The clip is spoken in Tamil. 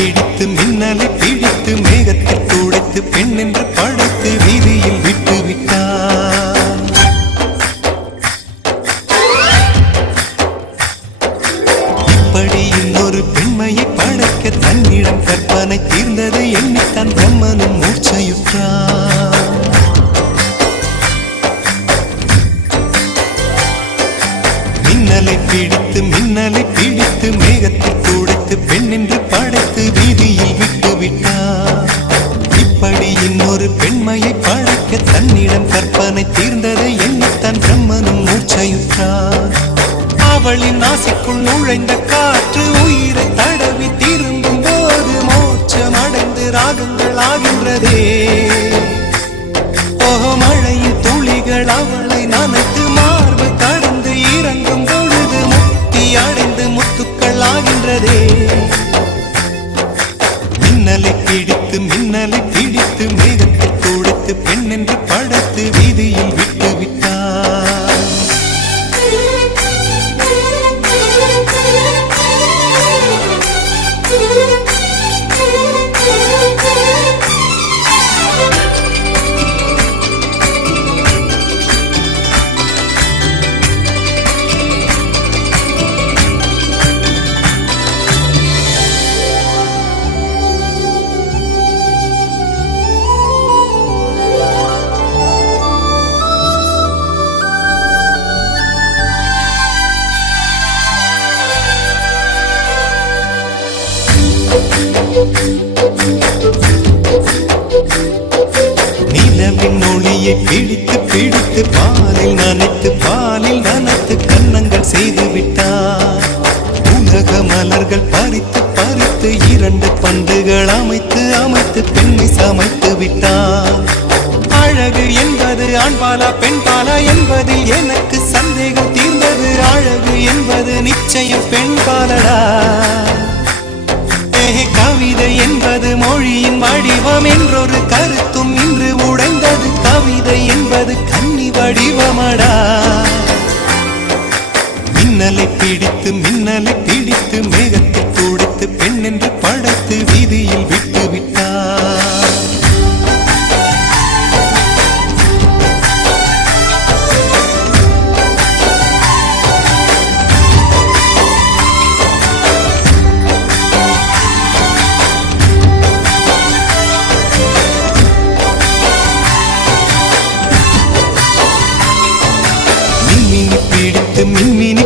பிடித்து மின்னலை பிடித்து மேகத்தில் துடைத்து பெண் என்று படைத்து வீதியில் விட்டு விட்டான். இப்படி இன்னொரு பெண்மையை படைக்க தன்னிடம் கற்பனை தீர்ந்ததை எண்ணித்தான் பிரம்மனும் மூர்ச்சையுற்றான். மின்னலை பிடித்து மேகத்தில் துடைத்து பெண் என்று படைத்து வீதியில் விட்டு விட்டார். இப்படி இன்னொரு பெண்மையை படைக்க தன்னிடம் கற்பனை தீர்ந்ததை எண்ணித்தான் பிரம்மனும் மூர்ச்சையுற்றார். அவளின் நாசிக்குள் நுழைந்த காற்று உயிரை தடவி திரும்பும் போது மோட்சம் அடைந்து ராகங்கள் ஆகின்றதே. ஓஹோ, மழையின் துளிகள் அவளை நனைத்து மார்பு கடந்து இறங்கும் பொழுது முக்தி அடைந்து முத்துக்கள் ஆகின்றதே. மின்னலை பிடித்து மேகத்தில் துடைத்து பெண் என்று படைத்து வீதியில் விட்டு விட்டார். நிலவின் ஒளியை பிடித்து பாலில் நனைத்து கன்னங்கள் செய்து விட்டார். உலக மலர்கள் பறித்து இரண்டு பந்துகள் அமைத்து பெண்ணை சமைத்து விட்டார். அழகு என்பது ஆண்பாலா பெண்பாலா என்பதில் எனக்கு சந்தேகம் தீர்ந்தது. அழகு என்பது நிச்சயம் பெண்பாலடா. கவிதை என்பது மொழியின் வடிவம் என்றொரு கருத்தும் இன்று உடைந்தது. கவிதை என்பது கன்னி வடிவமடா. மின்னலை பிடித்து மேகத்தில் துடைத்து பெண் என்று படைத்து வீதியில் விட்டு விட்டார். மின்மினி